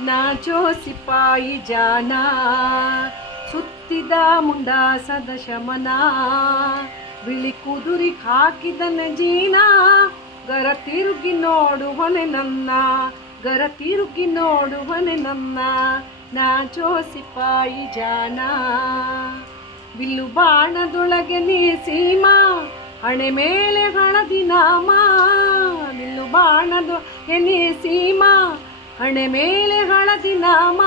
Nacho ಸಿಪಾಯಿ ಜಾನ, ಸುತ್ತಿದ ಮುಂಡಾಸದ ಶಮನ, ಬಿಳಿ ಕುದುರಿ ಹಾಕಿದನ ಜೀನ, ಗರ ತಿರುಗಿ ನೋಡುವನೆ ನನ್ನ, ಗರ ತಿರುಗಿ ನೋಡುವನೆ ನನ್ನ, ನಾಚೋ ಸಿಪಾಯಿ ಜಾನ. ಬಿಲ್ಲು ಬಾಣದೊಳಗೆ ನೀ ಸೀಮಾ, ಹಣೆ ಮೇಲೆ ಹಳದಿ ನಾಮ, ಬಿಲ್ಲು ಬಾಣದೊಳಗೆ ನೀ ಸೀಮಾ, ಹಣೆ ಮೇಲೆ ಹಳದಿ ನಾಮ,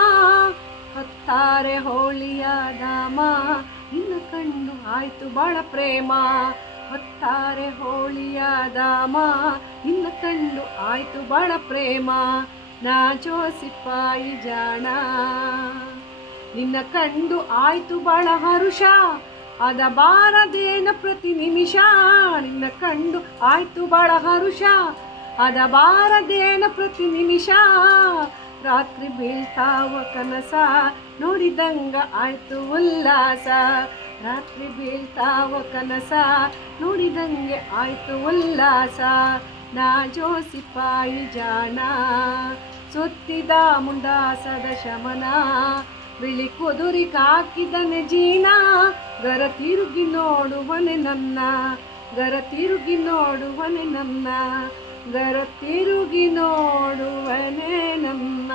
ಹೊತ್ತಾರೆ ಹೋಳಿಯ ಧಾಮ, ನಿನ್ನ ಕಂಡು ಆಯ್ತು ಬಾಳ ಪ್ರೇಮ, ಹೊತ್ತಾರೆ ಹೋಳಿಯ ಧಾಮ, ನಿನ್ನ ಕಂಡು ಆಯ್ತು ಬಾಳ ಪ್ರೇಮ, ನಾಚೋ ಸಿಪಾಯಿ ಜಾಣ. ನಿನ್ನ ಕಂಡು ಆಯ್ತು ಬಾಳ ಹರುಷ, ಅದ ಬಾರದೇನ ಪ್ರತಿ ನಿಮಿಷ, ನಿನ್ನ ಕಂಡು ಆಯ್ತು ಬಾಳ ಹರುಷ, ಅದ ಬಾರದೇನ ಪ್ರತಿ ನಿಮಿಷ, ರಾತ್ರಿ ಬೀಳ್ತಾವ ಕನಸ, ನೋಡಿದಂಗ ಆಯ್ತು ಉಲ್ಲಾಸ, ರಾತ್ರಿ ಬೀಳ್ತಾವ ಕನಸ, ನೋಡಿದಂಗೆ ಆಯ್ತು ಉಲ್ಲಾಸ, ನಾಚೋ ಸಿಪಾಯಿ ಜಾಣ. ಸುತ್ತಿದ ಮುಂಡಾಸದ ಶಮನ, ಬಿಳಿ ಕುದುರಿ ಹಾಕಿದನೆ ಜೀನ, ಗರ ತಿರುಗಿ ನೋಡುವನೆ ನನ್ನ, ಗರ ತಿರುಗಿ ನೋಡುವನೆ ನನ್ನ, ಗರ ತಿರುಗಿ ನೋಡುವನೆ ನನ್ನ.